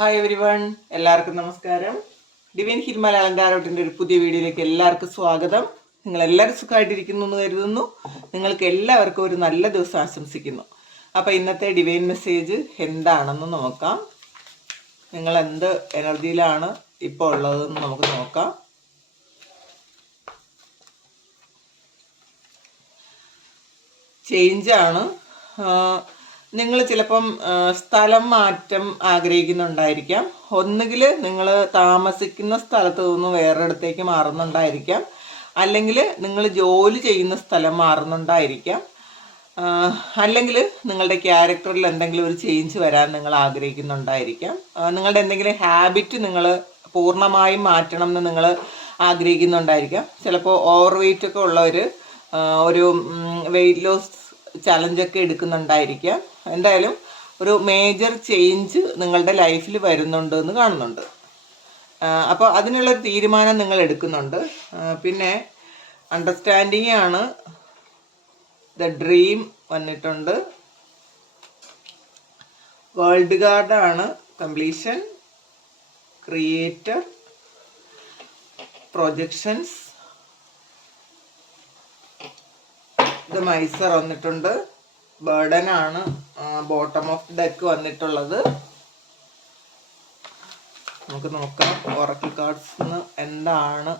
Hi every one, എല്ലാവർക്കും നമസ്കാരം. Divine hill അലങ്കാരോട്ടിൻ്റെ ഒരു പുതിയ വീഡിയോയിലേക്ക് എല്ലാവർക്കും സ്വാഗതം. നിങ്ങളെല്ലാവരും സുഖമായിട്ടിരിക്കുന്നു എന്ന് കരുതുന്നു. നിങ്ങൾക്ക് എല്ലാവർക്കും ഒരു നല്ല ദിവസം ആശംസിക്കുന്നു. അപ്പോൾ ഇന്നത്തെ ഡിവൈൻ മെസ്സേജ് എന്താണെന്ന് നോക്കാം. നിങ്ങൾ എന്ത് എനർജിയിലാണ് ഇപ്പോൾ ഉള്ളതെന്ന് നമുക്ക് നോക്കാം. ചേഞ്ചാണ്. നിങ്ങൾ ചിലപ്പം സ്ഥലം മാറ്റം ആഗ്രഹിക്കുന്നുണ്ടായിരിക്കാം. ഒന്നുകിൽ നിങ്ങൾ താമസിക്കുന്ന സ്ഥലത്ത് നിന്ന് വേറൊരിടത്തേക്ക് മാറുന്നുണ്ടായിരിക്കാം, അല്ലെങ്കിൽ നിങ്ങൾ ജോലി ചെയ്യുന്ന സ്ഥലം മാറുന്നുണ്ടായിരിക്കാം, അല്ലെങ്കിൽ നിങ്ങളുടെ ക്യാരക്ടറിൽ എന്തെങ്കിലും ഒരു ചേഞ്ച് വരാൻ നിങ്ങൾ ആഗ്രഹിക്കുന്നുണ്ടായിരിക്കാം. നിങ്ങളുടെ എന്തെങ്കിലും ഹാബിറ്റ് നിങ്ങൾ പൂർണ്ണമായും മാറ്റണം എന്ന് നിങ്ങൾ ആഗ്രഹിക്കുന്നുണ്ടായിരിക്കാം. ചിലപ്പോൾ ഓവർ വെയിറ്റ് ഒക്കെ ഉള്ളവർ ഒരു വെയിറ്റ് ലോസ് ചലഞ്ചൊക്കെ എടുക്കുന്നുണ്ടായിരിക്കാം. എന്തായാലും ഒരു മേജർ ചേഞ്ച് നിങ്ങളുടെ ലൈഫിൽ വരുന്നുണ്ട് എന്ന് കാണുന്നുണ്ട്. അപ്പോൾ അതിനുള്ളൊരു തീരുമാനം നിങ്ങൾ എടുക്കുന്നുണ്ട്. പിന്നെ അണ്ടർസ്റ്റാൻഡിങ് ആണ്. ദ ഡ്രീം വന്നിട്ടുണ്ട്. വേൾഡ് കാർഡാണ്. കംപ്ലീഷൻ, ക്രിയേറ്റർ, പ്രൊജക്ഷൻസ്, ഇത് മൈസർ വന്നിട്ടുണ്ട്. ബേർഡൻ ആണ് ബോട്ടം ഓഫ് ഡെക്ക് വന്നിട്ടുള്ളത്. നമുക്ക് നോക്കാം ഒറക്കിൾ കാർഡ്സ് എന്താണ്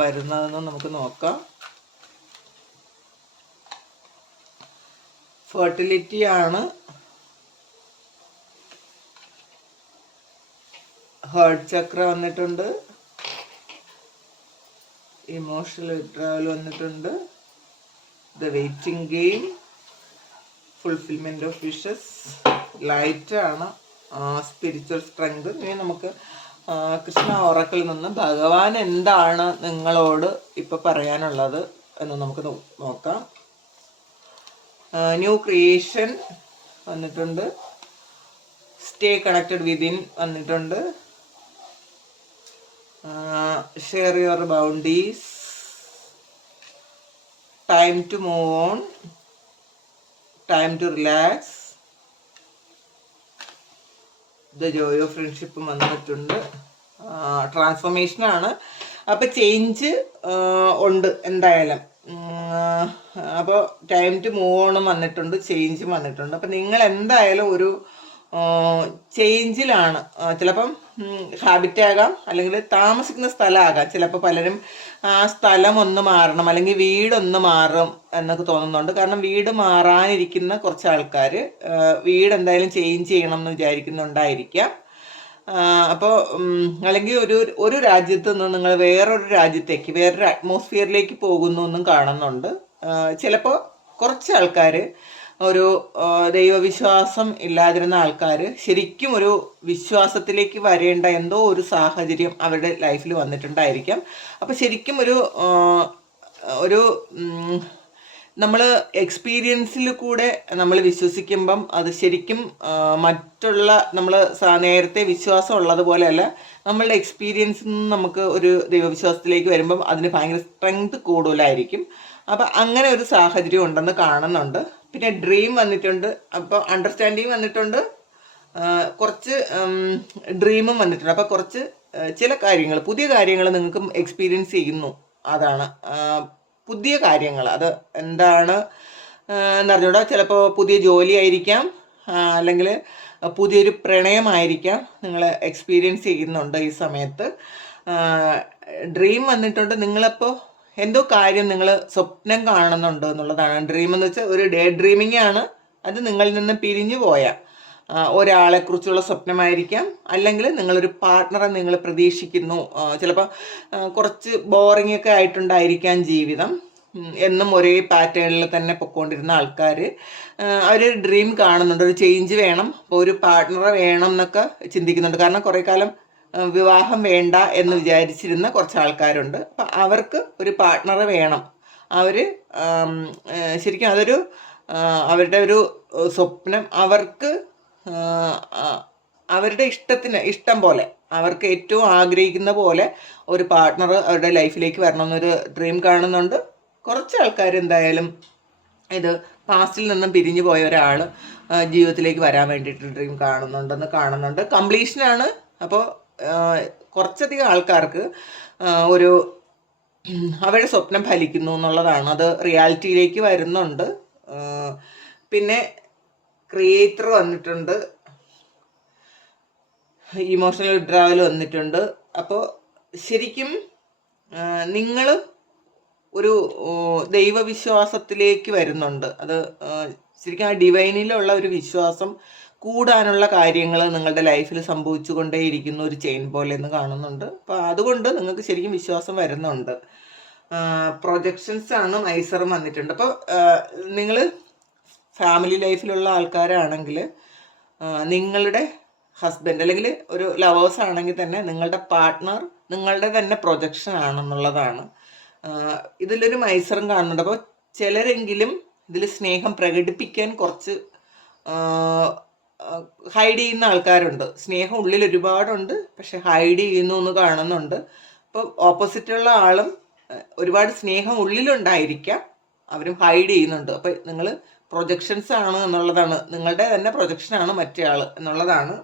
വരുന്നതെന്ന് നമുക്ക് നോക്കാം. ഫെർട്ടിലിറ്റി ആണ്. ഹേർട്ട് ചക്ര വന്നിട്ടുണ്ട്. ഇമോഷണൽ വിഡ്രാവൽ വന്നിട്ടുണ്ട്. The waiting game, fulfilment of wishes, light ആണ്. Spiritual strength. ഇനി നമുക്ക് കൃഷ്ണ ഓറക്കിൽ നിന്ന് ഭഗവാൻ എന്താണ് നിങ്ങളോട് ഇപ്പൊ പറയാനുള്ളത് എന്ന് നമുക്ക് നോക്കാം. ന്യൂ ക്രിയേഷൻ വന്നിട്ടുണ്ട്. സ്റ്റേ കണക്റ്റഡ് വിതിൻ വന്നിട്ടുണ്ട്. Share your boundaries, time to move on, time to relax, the joy of ഫ്രണ്ട്ഷിപ്പും വന്നിട്ടുണ്ട്. ട്രാൻസ്ഫോർമേഷനാണ്. അപ്പോൾ ചേഞ്ച് ഉണ്ട് എന്തായാലും. അപ്പോൾ ടൈം ടു മൂവ് ഓണും വന്നിട്ടുണ്ട്, ചേഞ്ചും വന്നിട്ടുണ്ട്. അപ്പം നിങ്ങൾ എന്തായാലും ഒരു ചേഞ്ചിലാണ്. ചിലപ്പം ഹാബിറ്റ് ആകാം, അല്ലെങ്കിൽ താമസിക്കുന്ന സ്ഥലമാകാം. ചിലപ്പോൾ പലരും ആ സ്ഥലം ഒന്ന് മാറണം, അല്ലെങ്കിൽ വീടൊന്ന് മാറും എന്നൊക്കെ തോന്നുന്നുണ്ട്. കാരണം വീട് മാറാനിരിക്കുന്ന കുറച്ച് ആൾക്കാർ വീട് എന്തായാലും ചേഞ്ച് ചെയ്യണം എന്ന് വിചാരിക്കുന്നുണ്ടായിരിക്കാം. അപ്പോൾ അല്ലെങ്കിൽ ഒരു രാജ്യത്ത് നിന്ന് നിങ്ങൾ വേറൊരു രാജ്യത്തേക്ക്, വേറൊരു അറ്റ്മോസ്ഫിയറിലേക്ക് പോകുന്നു എന്നും കാണുന്നുണ്ട്. ചിലപ്പോൾ കുറച്ച് ആൾക്കാർ ഒരു ദൈവവിശ്വാസം ഇല്ലാതിരുന്ന ആൾക്കാർ ശരിക്കും ഒരു വിശ്വാസത്തിലേക്ക് വരേണ്ട എന്തോ ഒരു സാഹചര്യം അവരുടെ ലൈഫിൽ വന്നിട്ടുണ്ടായിരിക്കാം. അപ്പോൾ ശരിക്കും ഒരു നമ്മൾ എക്സ്പീരിയൻസിൽ കൂടെ നമ്മൾ വിശ്വസിക്കുമ്പം അത് ശരിക്കും മറ്റുള്ള നമ്മൾ നേരത്തെ വിശ്വാസം ഉള്ളതുപോലെയല്ല. നമ്മളുടെ എക്സ്പീരിയൻസിൽ നിന്ന് നമുക്ക് ഒരു ദൈവവിശ്വാസത്തിലേക്ക് വരുമ്പം അതിന് ഭയങ്കര സ്ട്രെങ്ത് കൂടുതലായിരിക്കും. അപ്പം അങ്ങനെ ഒരു സാഹചര്യം ഉണ്ടെന്ന് കാണുന്നുണ്ട്. പിന്നെ ഡ്രീം വന്നിട്ടുണ്ട്. അപ്പോൾ അണ്ടർസ്റ്റാൻഡിങ് വന്നിട്ടുണ്ട്. കുറച്ച് ഡ്രീമും വന്നിട്ടുണ്ട്. അപ്പോൾ കുറച്ച് ചില കാര്യങ്ങൾ, പുതിയ കാര്യങ്ങൾ നിങ്ങൾക്ക് എക്സ്പീരിയൻസ് ചെയ്യുന്നു. അതാണ് പുതിയ കാര്യങ്ങൾ. അത് എന്താണ് എന്നറിഞ്ഞൂടാ. ചിലപ്പോൾ പുതിയ ജോലി ആയിരിക്കാം, അല്ലെങ്കിൽ പുതിയൊരു പ്രണയമായിരിക്കാം നിങ്ങൾ എക്സ്പീരിയൻസ് ചെയ്യുന്നുണ്ട് ഈ സമയത്ത്. ഡ്രീം വന്നിട്ടുണ്ട്. നിങ്ങളപ്പോൾ എന്തോ കാര്യം നിങ്ങൾ സ്വപ്നം കാണുന്നുണ്ട് എന്നുള്ളതാണ്. ഡ്രീം എന്ന് വെച്ചാൽ ഒരു ഡേ ഡ്രീമിംഗ് ആണ്. അത് നിങ്ങളിൽ നിന്ന് പിരിഞ്ഞു പോയ ഒരാളെക്കുറിച്ചുള്ള സ്വപ്നമായിരിക്കാം, അല്ലെങ്കിൽ നിങ്ങളൊരു പാർട്ട്ണറെ നിങ്ങൾ പ്രതീക്ഷിക്കുന്നു. ചിലപ്പോൾ കുറച്ച് ബോറിംഗ് ഒക്കെ ആയിട്ടുണ്ടായിരിക്കാം ജീവിതം. എന്നും ഒരേ പാറ്റേണിൽ തന്നെ പൊയ്ക്കൊണ്ടിരുന്ന ആൾക്കാർ അവർ ഡ്രീം കാണുന്നുണ്ട്. ഒരു ചേഞ്ച് വേണം, അപ്പോൾ ഒരു പാർട്ട്ണറെ വേണം എന്നൊക്കെ ചിന്തിക്കുന്നുണ്ട്. കാരണം കുറേ കാലം വിവാഹം വേണ്ട എന്ന് വിചാരിച്ചിരുന്ന കുറച്ച് ആൾക്കാരുണ്ട്. അപ്പം അവർക്ക് ഒരു പാർട്ട്ണറെ വേണം. അവർ ശരിക്കും അതൊരു അവരുടെ ഒരു സ്വപ്നം. അവർക്ക് അവരുടെ ഇഷ്ടം പോലെ, അവർക്ക് ഏറ്റവും ആഗ്രഹിക്കുന്ന പോലെ ഒരു പാർട്ട്ണർ അവരുടെ ലൈഫിലേക്ക് വരണമെന്നൊരു ഡ്രീം കാണുന്നുണ്ട്. കുറച്ച് ആൾക്കാർ എന്തായാലും ഇത് പാസ്റ്റിൽ നിന്നും പിരിഞ്ഞു പോയ ഒരാൾ ജീവിതത്തിലേക്ക് വരാൻ വേണ്ടിയിട്ട് ഡ്രീം കാണുന്നുണ്ട്. കംപ്ലീഷനാണ്. അപ്പോൾ കുറച്ചധികം ആൾക്കാർക്ക് ഒരു അവരുടെ സ്വപ്നം ഫലിക്കുന്നു എന്നുള്ളതാണ്. അത് റിയാലിറ്റിയിലേക്ക് വരുന്നുണ്ട്. പിന്നെ ക്രിയേറ്റർ വന്നിട്ടുണ്ട്, ഇമോഷണൽ വിഡ്രാവൽ വന്നിട്ടുണ്ട്. അപ്പോൾ ശരിക്കും നിങ്ങൾ ഒരു ദൈവവിശ്വാസത്തിലേക്ക് വരുന്നുണ്ട്. അത് ശരിക്കും ആ ഡിവൈനിലുള്ള ഒരു വിശ്വാസം കൂടാനുള്ള കാര്യങ്ങൾ നിങ്ങളുടെ ലൈഫിൽ സംഭവിച്ചു കൊണ്ടേയിരിക്കുന്ന ഒരു ചെയിൻ പോലെ എന്ന് കാണുന്നുണ്ട്. അപ്പോൾ അതുകൊണ്ട് നിങ്ങൾക്ക് ശരിക്കും വിശ്വാസം വരുന്നുണ്ട്. പ്രൊജക്ഷൻസ് ആണ് മൈസറും വന്നിട്ടുണ്ട്. അപ്പോൾ നിങ്ങൾ ഫാമിലി ലൈഫിലുള്ള ആൾക്കാരാണെങ്കിൽ നിങ്ങളുടെ ഹസ്ബൻഡ് അല്ലെങ്കിൽ ഒരു ലവേഴ്സ് ആണെങ്കിൽ തന്നെ നിങ്ങളുടെ പാർട്ട്ണർ നിങ്ങളുടെ തന്നെ പ്രൊജക്ഷൻ ആണെന്നുള്ളതാണ്. ഇതിലൊരു മൈസറും കാണുന്നുണ്ട്. അപ്പോൾ ചിലരെങ്കിലും ഇതിൽ സ്നേഹം പ്രകടിപ്പിക്കാൻ കുറച്ച് ഹൈഡ് ചെയ്യുന്ന ആൾക്കാരുണ്ട്. സ്നേഹം ഉള്ളിൽ ഒരുപാടുണ്ട്, പക്ഷെ ഹൈഡ് ചെയ്യുന്നു എന്ന് കാണുന്നുണ്ട്. അപ്പോൾ ഓപ്പോസിറ്റുള്ള ആളും ഒരുപാട് സ്നേഹം ഉള്ളിലുണ്ടായിരിക്കാം, അവരും ഹൈഡ് ചെയ്യുന്നുണ്ട്. അപ്പോൾ നിങ്ങൾ പ്രൊജക്ഷൻസ് ആണ് എന്നുള്ളതാണ്, നിങ്ങളുടെ തന്നെ പ്രൊജക്ഷനാണ് മറ്റേ ആൾ എന്നുള്ളതാണ്.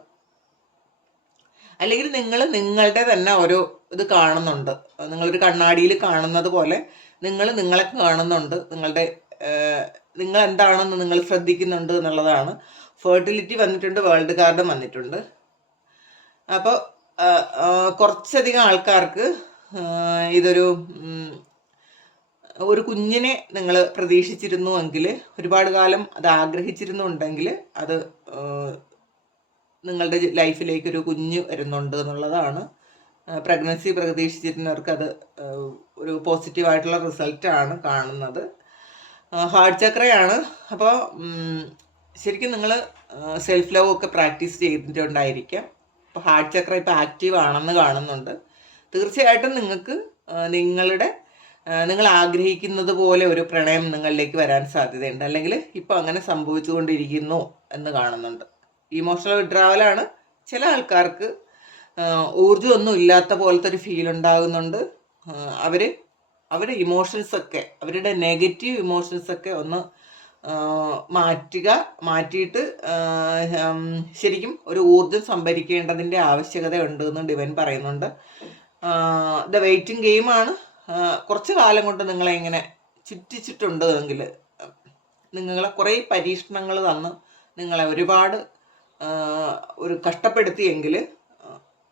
അല്ലെങ്കിൽ നിങ്ങൾ നിങ്ങളുടെ തന്നെ ഒരു ഇത് കാണുന്നുണ്ട്. നിങ്ങളൊരു കണ്ണാടിയിൽ കാണുന്നത് പോലെ നിങ്ങളെ കാണുന്നുണ്ട്. നിങ്ങൾ എന്താണെന്ന് നിങ്ങൾ ശ്രദ്ധിക്കുന്നുണ്ട് എന്നുള്ളതാണ്. ഫെർട്ടിലിറ്റി വന്നിട്ടുണ്ട്, വേൾഡ് കാർഡും വന്നിട്ടുണ്ട്. അപ്പോൾ കുറച്ചധികം ആൾക്കാർക്ക് ഇതൊരു കുഞ്ഞിനെ നിങ്ങൾ പ്രതീക്ഷിച്ചിരുന്നുവെങ്കിൽ, ഒരുപാട് കാലം അത് ആഗ്രഹിച്ചിരുന്നുണ്ടെങ്കിൽ അത് നിങ്ങളുടെ ലൈഫിലേക്ക് ഒരു കുഞ്ഞ് വരുന്നുണ്ട് എന്നുള്ളതാണ്. പ്രഗ്നൻസി പ്രതീക്ഷിച്ചിരുന്നവർക്ക് അത് ഒരു പോസിറ്റീവായിട്ടുള്ള റിസൾട്ടാണ് കാണുന്നത്. ഹാർട്ട് ചക്രയാണ്. അപ്പോൾ ശരിക്കും നിങ്ങൾ സെൽഫ് ലവ് ഒക്കെ പ്രാക്ടീസ് ചെയ്തിട്ടുണ്ടായിരിക്കാം. അപ്പോൾ ഹാർട്ട് ചക്ര ഇപ്പോൾ ആക്റ്റീവ് ആണെന്ന് കാണുന്നുണ്ട്. തീർച്ചയായിട്ടും നിങ്ങൾക്ക് നിങ്ങൾ ആഗ്രഹിക്കുന്നത് പോലെ ഒരു പ്രണയം നിങ്ങളിലേക്ക് വരാൻ സാധ്യതയുണ്ട്, അല്ലെങ്കിൽ ഇപ്പോൾ അങ്ങനെ സംഭവിച്ചുകൊണ്ടിരിക്കുന്നു എന്ന് കാണുന്നുണ്ട്. ഇമോഷണൽ വിഡ്രാവലാണ്. ചില ആൾക്കാർക്ക് ഊർജ്ജമൊന്നും ഇല്ലാത്ത പോലത്തെ ഒരു ഫീൽ ഉണ്ടാകുന്നുണ്ട്. അവരുടെ ഇമോഷൻസൊക്കെ, അവരുടെ നെഗറ്റീവ് ഇമോഷൻസൊക്കെ ഒന്ന് മാറ്റിയിട്ട് ശരിക്കും ഒരു ഊർജ്ജം സംഭരിക്കേണ്ടതിൻ്റെ ആവശ്യകത ഉണ്ട് എന്ന് ഡിവൈൻ പറയുന്നുണ്ട്. ദ വെയിറ്റിംഗ് ഗെയിമാണ്. കുറച്ച് കാലം കൊണ്ട് നിങ്ങളെ ഇങ്ങനെ ചുറ്റിച്ചിട്ടുണ്ട് എങ്കിൽ, നിങ്ങളെ കുറേ പരീക്ഷണങ്ങൾ തന്ന് നിങ്ങളെ ഒരുപാട് ഒരു കഷ്ടപ്പെടുത്തിയെങ്കിൽ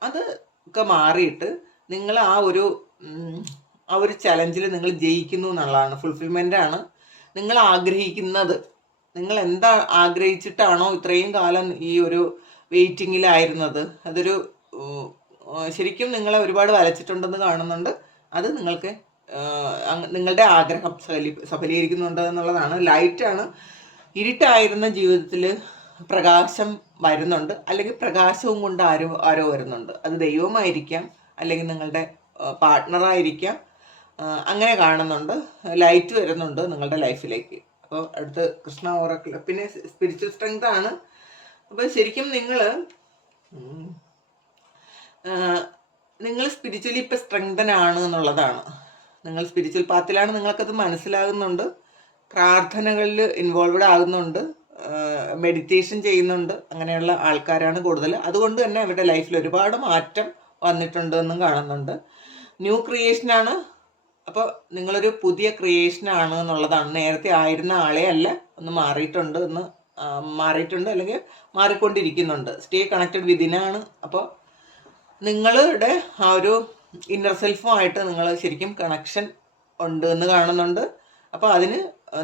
അത് ഒക്കെ മാറിയിട്ട് നിങ്ങൾ ആ ഒരു ചലഞ്ചിൽ നിങ്ങൾ ജയിക്കുന്നു എന്നുള്ളതാണ്. ഫുൾഫിൽമെൻ്റ് ആണ് നിങ്ങൾ ആഗ്രഹിക്കുന്നത്. നിങ്ങൾ എന്താ ആഗ്രഹിച്ചിട്ടാണോ ഇത്രയും കാലം ഈ ഒരു വെയിറ്റിങ്ങിലായിരുന്നത്, അതൊരു ശരിക്കും നിങ്ങളെ ഒരുപാട് വലച്ചിട്ടുണ്ടെന്ന് കാണുന്നുണ്ട്. അത് നിങ്ങൾക്ക് നിങ്ങളുടെ ആഗ്രഹം സഫലീകരിക്കുന്നുണ്ട് എന്നുള്ളതാണ്. ലൈറ്റാണ്. ഇരുട്ടായിരുന്ന ജീവിതത്തിൽ പ്രകാശം വരുന്നുണ്ട്, അല്ലെങ്കിൽ പ്രകാശവും കൊണ്ട് ആരോ വരുന്നുണ്ട്. അത് ദൈവമായിരിക്കാം, അല്ലെങ്കിൽ നിങ്ങളുടെ പാർട്ട്ണറായിരിക്കാം. അങ്ങനെ കാണുന്നുണ്ട്. ലൈറ്റ് വരുന്നുണ്ട് നിങ്ങളുടെ ലൈഫിലേക്ക്. അപ്പോൾ അടുത്ത് കൃഷ്ണ ഓറക്കിൾ, പിന്നെ സ്പിരിച്വൽ സ്ട്രെങ്ത് ആണ്. അപ്പോൾ ശരിക്കും നിങ്ങൾ സ്പിരിച്വലി ഇപ്പം സ്ട്രെങ്തൻ ആണ് എന്നുള്ളതാണ്. നിങ്ങൾ സ്പിരിച്വൽ പാത്തിലാണ്, നിങ്ങൾക്കത് മനസ്സിലാകുന്നുണ്ട്. പ്രാർത്ഥനകളിൽ ഇൻവോൾവഡ് ആകുന്നുണ്ട്, മെഡിറ്റേഷൻ ചെയ്യുന്നുണ്ട്. അങ്ങനെയുള്ള ആൾക്കാരാണ് കൂടുതൽ. അതുകൊണ്ട് തന്നെ അവരുടെ ലൈഫിൽ ഒരുപാട് മാറ്റം വന്നിട്ടുണ്ട് എന്നും കാണുന്നുണ്ട്. ന്യൂ ക്രിയേഷനാണ്. അപ്പോൾ നിങ്ങളൊരു പുതിയ ക്രിയേഷനാണ് എന്നുള്ളതാണ്. നേരത്തെ ആയിരുന്ന ആളെ അല്ല, ഒന്ന് മാറിയിട്ടുണ്ട് അല്ലെങ്കിൽ മാറിക്കൊണ്ടിരിക്കുന്നുണ്ട്. Stay connected വിതിനാണ്. അപ്പോൾ നിങ്ങളുടെ ആ ഒരു ഇന്നർ സെൽഫുമായിട്ട് നിങ്ങൾ ശരിക്കും കണക്ഷൻ ഉണ്ട് എന്ന് കാണുന്നുണ്ട്. അപ്പോൾ അതിന്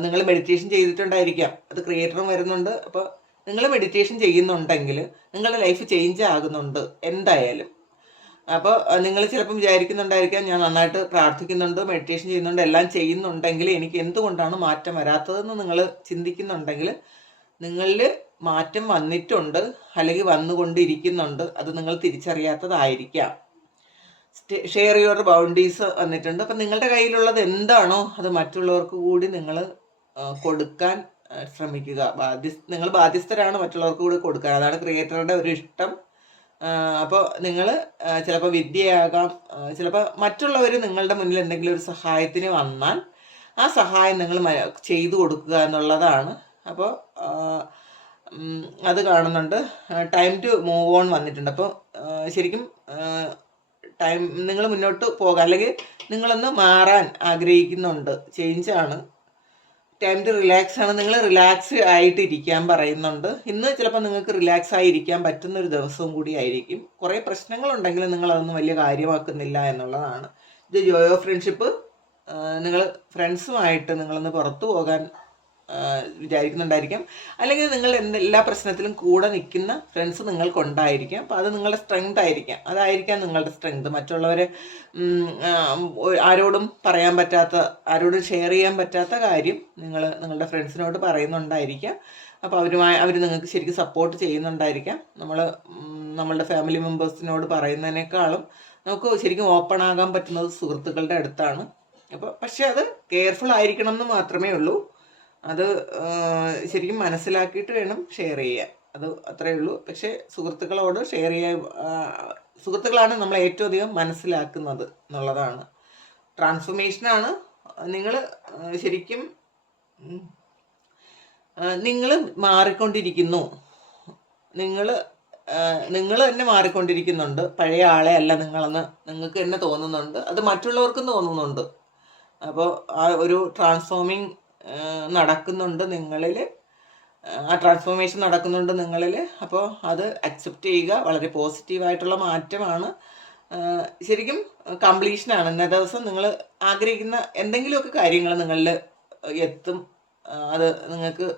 നിങ്ങൾ മെഡിറ്റേഷൻ ചെയ്തിട്ടുണ്ടായിരിക്കാം. അത് ക്രിയേറ്ററും വരുന്നുണ്ട്. അപ്പോൾ നിങ്ങൾ മെഡിറ്റേഷൻ ചെയ്യുന്നുണ്ടെങ്കിൽ നിങ്ങളുടെ ലൈഫ് ചേഞ്ച് ആകുന്നുണ്ട് എന്തായാലും. അപ്പോൾ നിങ്ങൾ ചിലപ്പം വിചാരിക്കുന്നുണ്ടായിരിക്കാം, ഞാൻ നന്നായിട്ട് പ്രാർത്ഥിക്കുന്നുണ്ട്, മെഡിറ്റേഷൻ ചെയ്യുന്നുണ്ട്, എല്ലാം ചെയ്യുന്നുണ്ടെങ്കിൽ എനിക്ക് എന്തുകൊണ്ടാണ് മാറ്റം വരാത്തതെന്ന് നിങ്ങൾ ചിന്തിക്കുന്നുണ്ടെങ്കിൽ നിങ്ങളിൽ മാറ്റം വന്നിട്ടുണ്ട്, അല്ലെങ്കിൽ വന്നുകൊണ്ടിരിക്കുന്നുണ്ട്. അത് നിങ്ങൾ തിരിച്ചറിയാത്തതായിരിക്കാം. ഷെയർ യുവർ ബൗണ്ടറീസ് വന്നിട്ടുണ്ട്. അപ്പം നിങ്ങളുടെ കയ്യിലുള്ളത് എന്താണോ അത് മറ്റുള്ളവർക്ക് കൂടി നിങ്ങൾ കൊടുക്കാൻ ശ്രമിക്കുക. നിങ്ങൾ ബാധ്യസ്ഥരാണ് മറ്റുള്ളവർക്ക് കൂടി കൊടുക്കാൻ. അതാണ് ക്രിയേറ്ററുടെ ഒരു ഇഷ്ടം. അപ്പോൾ നിങ്ങൾ ചിലപ്പോൾ വിദ്യയാകാം, ചിലപ്പോൾ മറ്റുള്ളവർ നിങ്ങളുടെ മുന്നിൽ എന്തെങ്കിലും ഒരു സഹായത്തിന് വന്നാൽ ആ സഹായം നിങ്ങൾ ചെയ്തു കൊടുക്കുക എന്നുള്ളതാണ്. അപ്പോൾ അത് കാണുന്നുണ്ട്. ടൈം ടു മൂവ് ഓൺ വന്നിട്ടുണ്ട്. അപ്പോൾ ശരിക്കും ടൈം നിങ്ങൾ മുന്നോട്ട് പോകാം, അല്ലെങ്കിൽ നിങ്ങളൊന്ന് മാറാൻ ആഗ്രഹിക്കുന്നുണ്ട്, ചേഞ്ചാണ്. ടൈം ടു റിലാക്സ് ആണ്. നിങ്ങൾ റിലാക്സ് ആയിട്ട് ഇരിക്കാൻ പറയുന്നുണ്ട്. ഇന്ന് ചിലപ്പോൾ നിങ്ങൾക്ക് റിലാക്സ് ആയി ഇരിക്കാൻ പറ്റുന്ന ഒരു ദിവസവും കൂടി ആയിരിക്കും. കുറേ പ്രശ്നങ്ങളുണ്ടെങ്കിൽ നിങ്ങൾ അതൊന്നും വലിയ കാര്യമാക്കുന്നില്ല എന്നുള്ളതാണ്. ഇത് ജോയ് ഓഫ് ഫ്രണ്ട്ഷിപ്പ്. നിങ്ങൾ ഫ്രണ്ട്സുമായിട്ട് നിങ്ങളൊന്ന് പുറത്തു പോകാൻ വിചാരിക്കുന്നുണ്ടായിരിക്കാം, അല്ലെങ്കിൽ നിങ്ങൾ എല്ലാ പ്രശ്നത്തിലും കൂടെ നിൽക്കുന്ന ഫ്രണ്ട്സ് നിങ്ങൾക്കുണ്ടായിരിക്കാം. അപ്പോൾ അത് നിങ്ങളുടെ സ്ട്രെങ്ത് ആയിരിക്കാം. അതായിരിക്കാം നിങ്ങളുടെ സ്ട്രെങ്ത്. മറ്റുള്ളവരെ ആരോടും പറയാൻ പറ്റാത്ത, ആരോടും ഷെയർ ചെയ്യാൻ പറ്റാത്ത കാര്യം നിങ്ങളുടെ ഫ്രണ്ട്സിനോട് പറയുന്നുണ്ടായിരിക്കാം. അപ്പോൾ അവർ നിങ്ങൾക്ക് ശരിക്കും സപ്പോർട്ട് ചെയ്യുന്നുണ്ടായിരിക്കാം. നമ്മളുടെ ഫാമിലി മെമ്പേഴ്സിനോട് പറയുന്നതിനേക്കാളും നമുക്ക് ശരിക്കും ഓപ്പൺ ആകാൻ പറ്റുന്നത് സുഹൃത്തുക്കളുടെ അടുത്താണ്. അപ്പോൾ പക്ഷെ അത് കെയർഫുൾ ആയിരിക്കണം എന്ന് മാത്രമേ ഉള്ളൂ. അത് ശരിക്കും മനസ്സിലാക്കിയിട്ട് വേണം ഷെയർ ചെയ്യാൻ. അത് അത്രയേ ഉള്ളൂ. പക്ഷേ സുഹൃത്തുക്കളോട് ഷെയർ ചെയ്യാൻ, സുഹൃത്തുക്കളാണ് നമ്മളെ ഏറ്റവും അധികം മനസ്സിലാക്കുന്നത് എന്നുള്ളതാണ്. ട്രാൻസ്ഫോർമേഷനാണ്. നിങ്ങൾ ശരിക്കും നിങ്ങൾ മാറിക്കൊണ്ടിരിക്കുന്നു. നിങ്ങൾ തന്നെ മാറിക്കൊണ്ടിരിക്കുന്നുണ്ട്. പഴയ ആളെ അല്ല നിങ്ങളെന്ന് നിങ്ങൾക്ക് തന്നെ തോന്നുന്നുണ്ട്. അത് മറ്റുള്ളവർക്കും തോന്നുന്നുണ്ട്. അപ്പോൾ ആ ഒരു ട്രാൻസ്ഫോമിങ് നടക്കുന്നുണ്ട് നിങ്ങളിൽ, ആ ട്രാൻസ്ഫോർമേഷൻ നടക്കുന്നുണ്ട് നിങ്ങളിൽ. അപ്പോൾ അത് അക്സെപ്റ്റ് ചെയ്യുക. വളരെ പോസിറ്റീവായിട്ടുള്ള മാറ്റമാണ്. ശരിക്കും കംപ്ലീഷനാണ്. ഇന്നത്തെ ദിവസം നിങ്ങൾ ആഗ്രഹിക്കുന്ന എന്തെങ്കിലുമൊക്കെ കാര്യങ്ങൾ നിങ്ങളിൽ എത്തും. അത് നിങ്ങൾക്ക്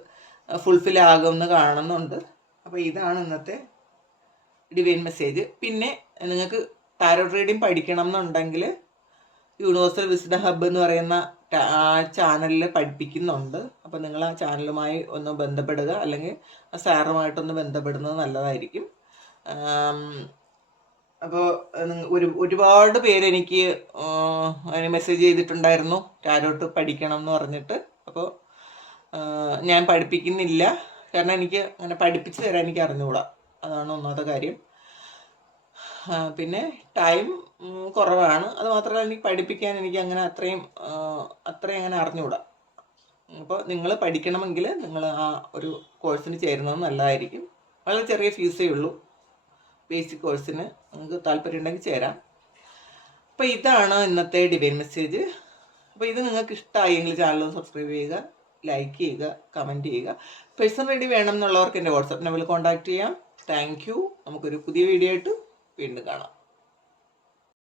ഫുൾഫിൽ ആകുമെന്ന് കാണുന്നുണ്ട്. അപ്പോൾ ഇതാണ് ഇന്നത്തെ ഡിവൈൻ മെസ്സേജ്. പിന്നെ നിങ്ങൾക്ക് ടാരോട്ട് റീഡിങ് പഠിക്കണം എന്നുണ്ടെങ്കിൽ യൂണിവേഴ്സൽ വിസ്ഡം ഹബ്ബ് എന്ന് പറയുന്ന ആ ചാനലിൽ പഠിപ്പിക്കുന്നുണ്ട്. അപ്പോൾ നിങ്ങൾ ആ ചാനലുമായി ഒന്ന് ബന്ധപ്പെടുക, അല്ലെങ്കിൽ ആ സാറുമായിട്ടൊന്ന് ബന്ധപ്പെടുന്നത് നല്ലതായിരിക്കും. അപ്പോൾ ഒരുപാട് പേര് എനിക്ക് മെസ്സേജ് ചെയ്തിട്ടുണ്ടായിരുന്നു ടാരോട്ട് പഠിക്കണം എന്ന് പറഞ്ഞിട്ട്. അപ്പോൾ ഞാൻ പഠിപ്പിക്കുന്നില്ല, കാരണം എനിക്ക് അങ്ങനെ പഠിപ്പിച്ച് തരാൻ എനിക്ക് അറിഞ്ഞുകൂടാ. അതാണ് ഒന്നാമത്തെ കാര്യം. പിന്നെ ടൈം കുറവാണ്. അത് മാത്രമല്ല എനിക്ക് പഠിപ്പിക്കാൻ എനിക്ക് അങ്ങനെ അത്രയും അങ്ങനെ അറിഞ്ഞുകൂടാ. അപ്പോൾ നിങ്ങൾ പഠിക്കണമെങ്കിൽ നിങ്ങൾ ആ ഒരു കോഴ്സിന് ചേരുന്നത് നല്ലതായിരിക്കും. വളരെ ചെറിയ ഫീസേ ഉള്ളൂ ബേസിക് കോഴ്സിന്. നിങ്ങൾക്ക് താല്പര്യം ഉണ്ടെങ്കിൽ ചേരാം. അപ്പോൾ ഇതാണ് ഇന്നത്തെ ഡിവൈൻ മെസ്സേജ്. അപ്പോൾ ഇത് നിങ്ങൾക്ക് ഇഷ്ടമായെങ്കിൽ ചാനൽ സബ്സ്ക്രൈബ് ചെയ്യുക, ലൈക്ക് ചെയ്യുക, കമൻറ്റ് ചെയ്യുക. പേഴ്സണൽ റെഡി വേണം എന്നുള്ളവർക്ക് എൻ്റെ വാട്സാപ്പ് നമ്പറിൽ കോൺടാക്റ്റ് ചെയ്യാം. Thank you. നമുക്കൊരു പുതിയ വീഡിയോ ആയിട്ട് വീണ്ടും കാണാം.